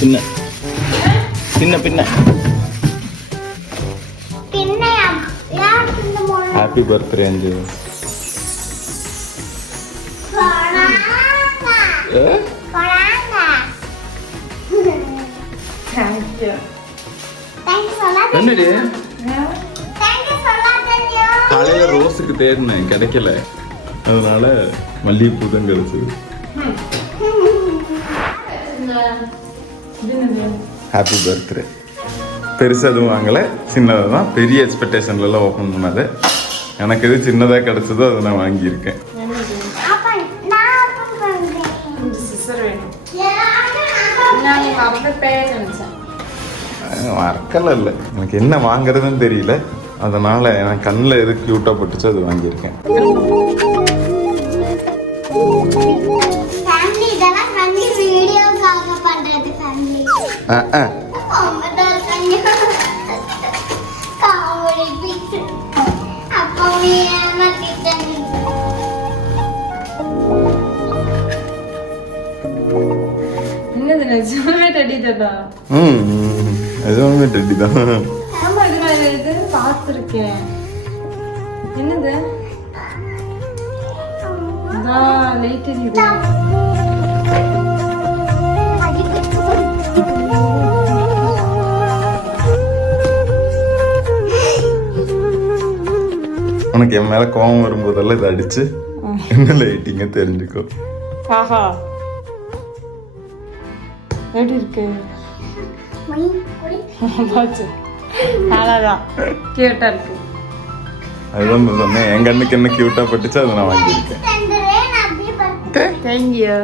பின்ன பின்ன பின்ன ஹாப்பி பர்த்டே அஞ்சு. என்னடி காலையில ரோஸுக்கு தேடினேன் கிடைக்கல, அதனால மல்லிகைப்பூ தான் கிடைச்சது. Happy birthday. பெருசு எதுவும் வாங்கலை, சின்னதாக தான். பெரிய எக்ஸ்பெக்டேஷன்லாம் ஓப்பன் பண்ணாது. எனக்கு எது சின்னதாக கிடைச்சதோ அதை நான் வாங்கியிருக்கேன். மறக்கல இல்லை, எனக்கு என்ன வாங்குறதுன்னு தெரியல, அதனால எனக்கு கண்ணில் எது க்யூட்டாக பட்டுச்சோ அது வாங்கியிருக்கேன். நிஜமே டெடி தான். நிஜமே டெடி தான். ஆமா, இது நான் இது பார்த்துருக்கேன். என்னது? நான் லைட் எரியுது. உனக்கு என் மேல கோவம் வரும்போதெல்லாம் இதை அடிச்சு என்ன லைட்டிங்க தெரிஞ்சுக்கோ. ஆஹா, எப்படி இருக்கு? அழகா கியூட்டா இருக்கு. அதுதான் சொன்னேன், என் கண்ணுக்கு என்ன கியூட்டா பட்டுச்சு அதை நான் வாங்கியிருக்கேன். தேங்க்யூ.